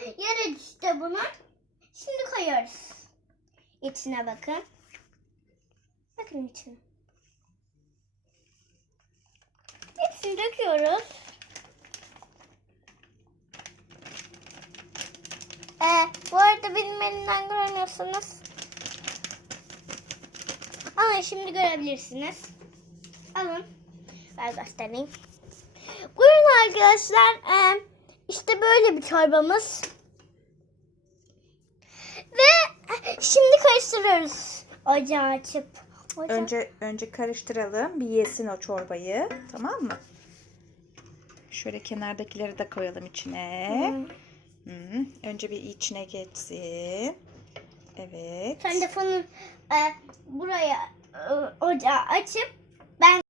e, yere düştü bunun. Şimdi koyuyoruz. İçine bakın. Bakın içine. Hepsini döküyoruz. Ee, bu arada benim elimden göremiyorsunuz. Ama şimdi görebilirsiniz. Alın. Ben göstereyim. Buyurun arkadaşlar. Ee, işte böyle bir çorbamız. Şimdi karıştırıyoruz. Ocağı açıp. Ocağı- Önce önce karıştıralım. Bir yesin o çorbayı. Tamam mı? Şöyle kenardakileri de koyalım içine. Hmm. Hı, Önce bir içine geçsin. Evet. Sen de fırını e, buraya e, ocağı açıp ben